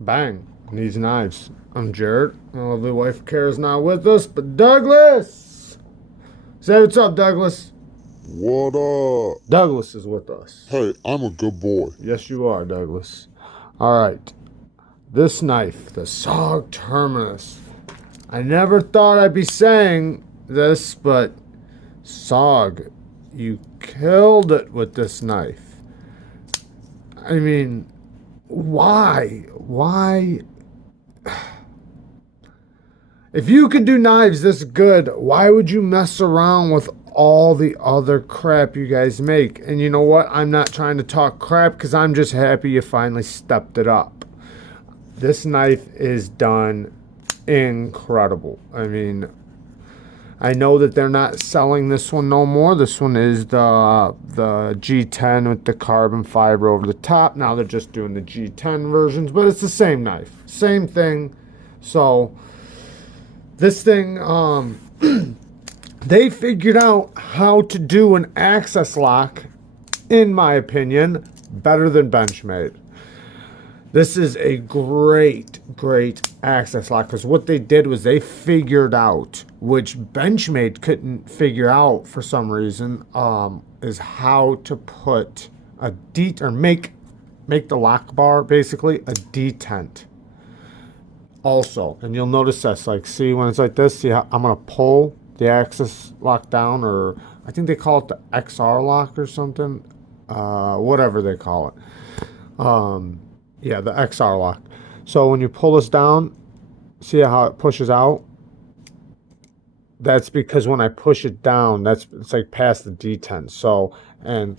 Bang. Needs knives. I'm Jared. My lovely wife Kara's not with us, but Douglas! Say what's up, Douglas. What up? Douglas is with us. Hey, I'm a good boy. Yes, you are, Douglas. Alright. This knife, the Sog Terminus. I never thought I'd be saying this, but Sog, you killed it with this knife. I mean, why? Why? If you could do knives this good, why would you mess around with all the other crap you guys make? And you know what? I'm not trying to talk crap because I'm just happy you finally stepped it up. This knife is done incredible. I mean, I know that they're not selling this one no more. This one is the G10 with the carbon fiber over the top. Now they're just doing the G10 versions, but it's the same knife. Same thing. So this thing, they figured out how to do an access lock, in my opinion, better than Benchmade. This is a great access lock because what they did was they figured out, which Benchmade couldn't figure out for some reason, is how to put a make the lock bar basically a detent. Also, and you'll notice this, like, see when it's like this, see how I'm gonna pull the access lock down, or I think they call it the XR lock or something, whatever they call it. Yeah, the XR lock. So when you pull this down, see how it pushes out? That's because when I push it down, it's like past the detent. So, and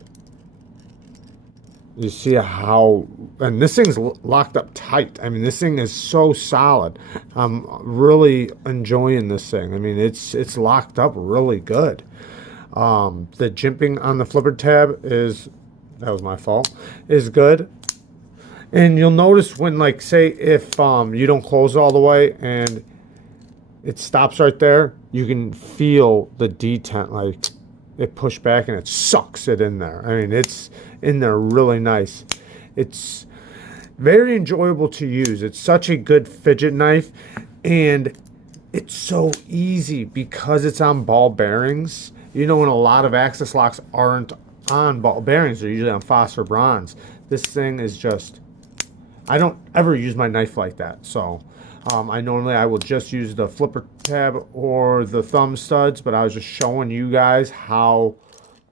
you see how, and this thing's locked up tight. I mean, this thing is so solid. I'm really enjoying this thing. I mean, it's locked up really good. The jimping on the flipper tab is, that was my fault, is good. And you'll notice when, like, say if you don't close it all the way and it stops right there, you can feel the detent, like it pushed back and it sucks it in there. I mean, it's in there really nice. It's very enjoyable to use. It's such a good fidget knife, and it's so easy because it's on ball bearings. You know, when a lot of access locks aren't on ball bearings, they're usually on phosphor bronze. This thing is just, I don't ever use my knife like that. So I will just use the flipper tab or the thumb studs, but I was just showing you guys how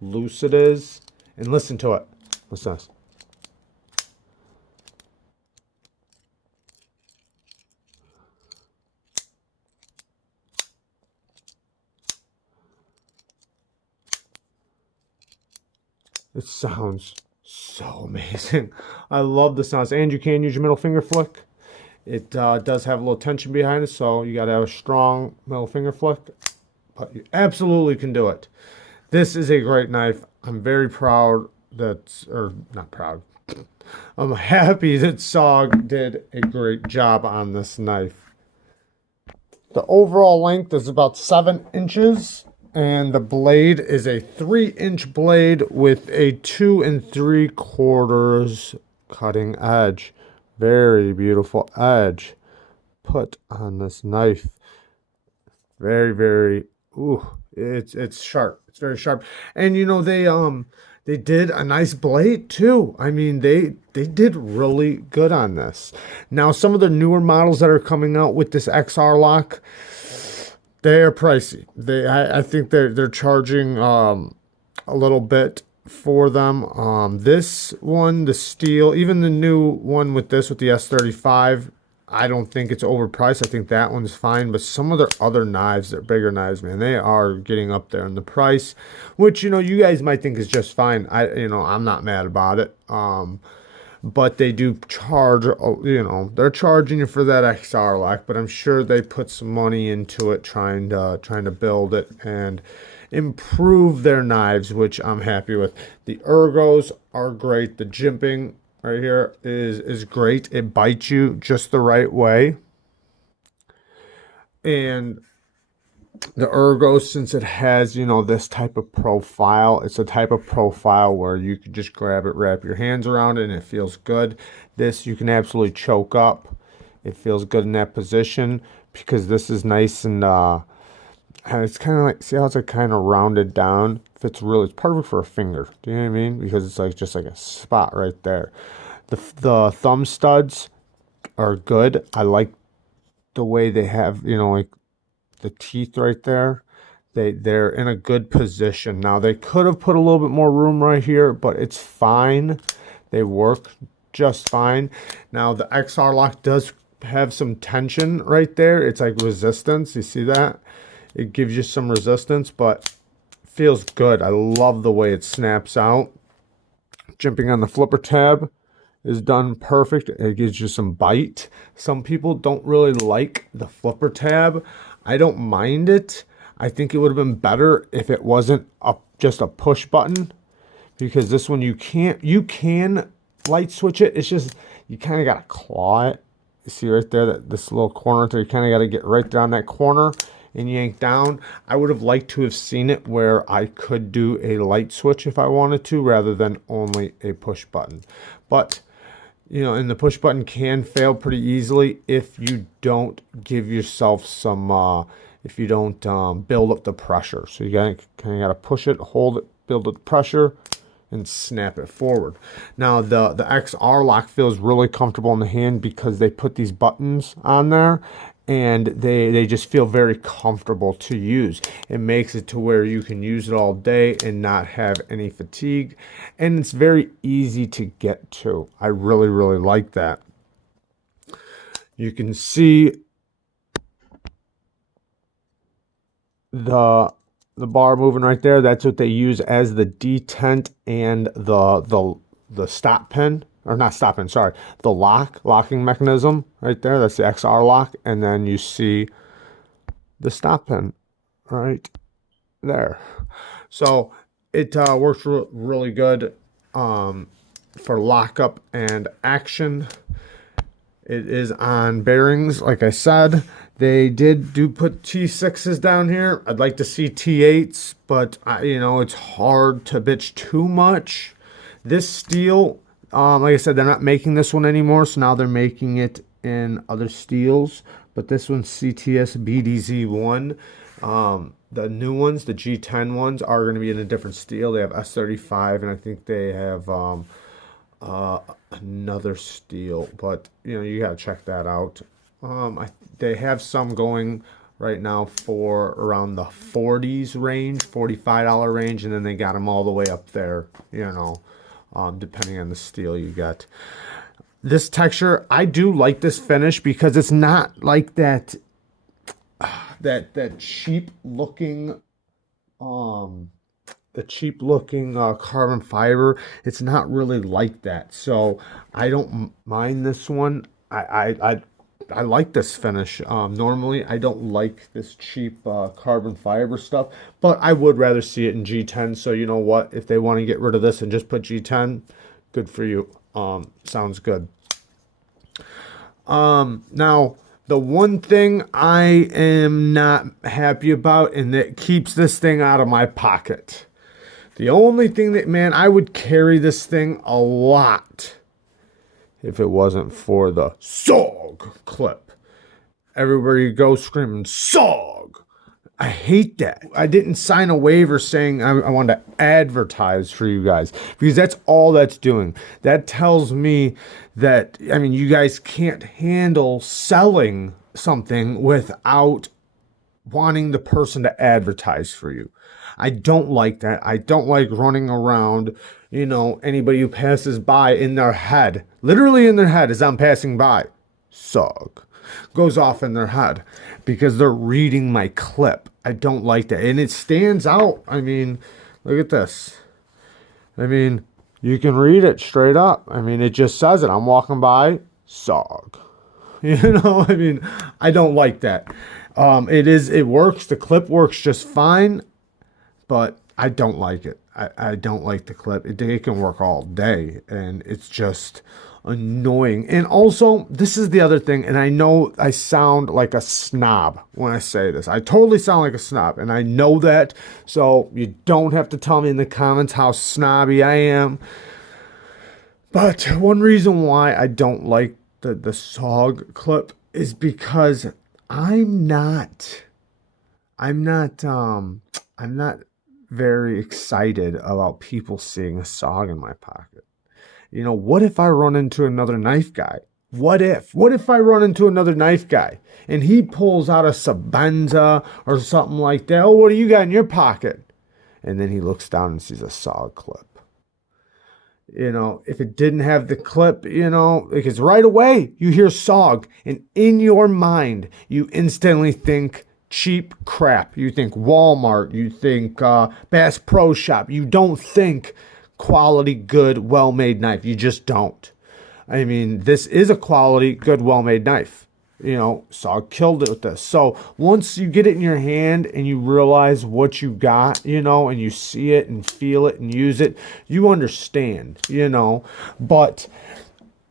loose it is. And listen to it. Listen to this. It sounds so amazing. I love the sounds. And you can use your middle finger flick. It does have a little tension behind it, so you got to have a strong middle finger flick. But you absolutely can do it. This is a great knife. I'm very proud that, or not proud, I'm happy that Sog did a great job on this knife. The overall length is about 7 inches. And the blade is a 3-inch blade with a 2 3/4 cutting edge. Very beautiful edge put on this knife. Very, ooh, it's sharp. It's very sharp. And you know, they did a nice blade too. I mean, they did really good on this. Now, some of the newer models that are coming out with this XR lock, they are pricey. I think they're charging a little bit for them. This one, the steel, even the new one with this, with the S35, I don't think it's overpriced. I think that one's fine. But some of their other knives, their bigger knives, man, they are getting up there in the price, which, you know, you guys might think is just fine. I'm not mad about it. But they do charge, you know, they're charging you for that XR lock, but I'm sure they put some money into it, trying to build it and improve their knives, which I'm happy with. The ergos are great. The jimping right here is great. It bites you just the right way. And the ergo, since it has, you know, this type of profile, it's a type of profile where you can just grab it, wrap your hands around it, and it feels good. This you can absolutely choke up. It feels good in that position because this is nice and it's kind of like, see how it's like kind of rounded down? It's perfect for a finger. Do you know what I mean? Because it's like just like a spot right there. The thumb studs are good. I like the way they have, like the teeth right there. They're in a good position. Now they could have put a little bit more room right here, but it's fine. They work just fine. Now the XR lock does have some tension right there. It's like resistance. You see that? It gives you some resistance, but feels good. I love the way it snaps out. Jimping on the flipper tab is done perfect. It gives you some bite. Some people don't really like the flipper tab. I don't mind it. I think it would have been better if it wasn't just a push button, because this one you can light switch it. It's just you kind of got to claw it. You see right there, this little corner there, you kind of got to get right down that corner and yank down. I would have liked to have seen it where I could do a light switch if I wanted to, rather than only a push button. But and the push button can fail pretty easily if you don't give yourself some if you don't build up the pressure. So you kind of got to push it, hold it, build up the pressure, and snap it forward. Now the XR lock feels really comfortable in the hand because they put these buttons on there, and they just feel very comfortable to use. It makes it to where you can use it all day and not have any fatigue, and it's very easy to get to. I really, really like that. You can see the bar moving right there. That's what they use as the detent and the stop pin, or not stop pin, sorry, the locking mechanism right there. That's the XR lock, and then you see the stop pin right there. So it works really good for lockup and action. It is on bearings, like I said. They do put T6s down here. I'd like to see T8s, but it's hard to bitch too much. This steel, like I said, they're not making this one anymore, so now they're making it in other steels. But this one's CTS BDZ1. The new ones, the G10 ones, are going to be in a different steel. They have S35, and I think they have another steel, but you got to check that out. They have some going right now for around the 40s range, $45 range, and then they got them all the way up there, depending on the steel you get. This texture, I do like this finish because it's not like that cheap looking carbon fiber. It's not really like that, so I don't mind this one. I like this finish. Normally I don't like this cheap carbon fiber stuff, but I would rather see it in G10. So you know what, if they want to get rid of this and just put G10, good for you. Sounds good. Now the one thing I am not happy about, and that keeps this thing out of my pocket, the only thing that, man, I would carry this thing a lot if it wasn't for the Sog clip. Everywhere you go screaming, Sog! I hate that. I didn't sign a waiver saying I wanted to advertise for you guys, because that's all that's doing. That tells me that, you guys can't handle selling something without wanting the person to advertise for you. I don't like that. I don't like running around, anybody who passes by in their head, literally in their head as I'm passing by, Sog, goes off in their head because they're reading my clip. I don't like that. And it stands out. Look at this. You can read it straight up. It just says it. I'm walking by, Sog. I don't like that. It works. The clip works just fine, but I don't like it. I don't like the clip. It can work all day, and it's just annoying. And also, this is the other thing, and I know I sound like a snob when I say this. I totally sound like a snob, and I know that, so you don't have to tell me in the comments how snobby I am. But one reason why I don't like the Sog clip is because I'm not I'm not I'm not very excited about people seeing a Sog in my pocket. You know, what if I run into another knife guy? What if? What if I run into another knife guy and he pulls out a Sabenza or something like that? Oh, what do you got in your pocket? And then he looks down and sees a Sog clip. You know, if it didn't have the clip, you know, because right away you hear Sog, and in your mind you instantly think cheap crap. You think Walmart, you think Bass Pro Shop. You don't think quality, good, well-made knife. You just don't. I mean, this is a quality, good, well-made knife. You know, Sog killed it with this. So once you get it in your hand and you realize what you got, you know, and you see it and feel it and use it, you understand, you know. But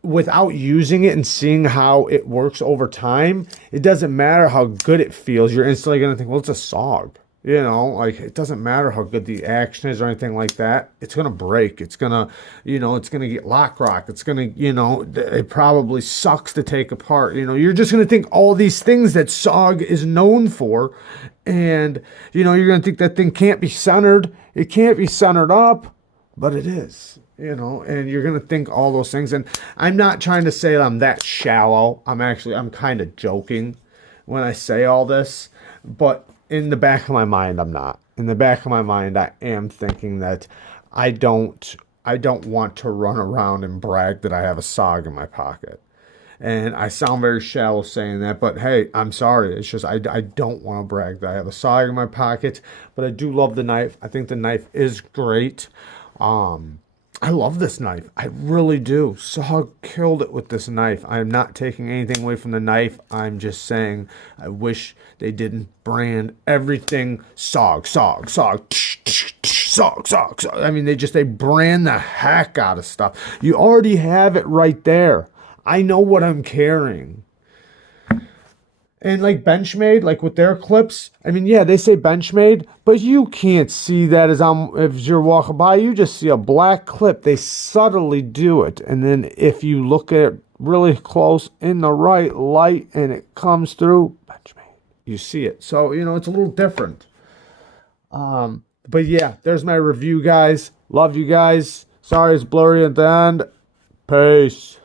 without using it and seeing how it works over time, it doesn't matter how good it feels. You're instantly going to think, well, it's a Sog. You know, like, it doesn't matter how good the action is or anything like that. It's going to break. It's going to, you know, it's going to get lock rock. It's going to, you know, it probably sucks to take apart. You know, you're just going to think all these things that Sog is known for. And, you know, you're going to think that thing can't be centered. It can't be centered up, but it is, you know, and you're going to think all those things. And I'm not trying to say I'm that shallow. I'm kind of joking when I say all this, but in the back of my mind, I'm not. In the back of my mind, I am thinking that I don't want to run around and brag that I have a Sog in my pocket. And I sound very shallow saying that, but hey, I'm sorry. It's just I don't want to brag that I have a Sog in my pocket, but I do love the knife. I think the knife is great. I love this knife. I really do. Sog killed it with this knife. I am not taking anything away from the knife. I'm just saying I wish they didn't brand everything Sog, Sog, Sog, Sog, Sog, Sog. I mean, they brand the heck out of stuff. You already have it right there. I know what I'm carrying. And like Benchmade, like with their clips, I mean, yeah, they say Benchmade, but you can't see that as you're walking by. You just see a black clip. They subtly do it. And then if you look at it really close in the right light and it comes through, Benchmade, you see it. So, you know, it's a little different. But yeah, there's my review, guys. Love you guys. Sorry it's blurry at the end. Peace.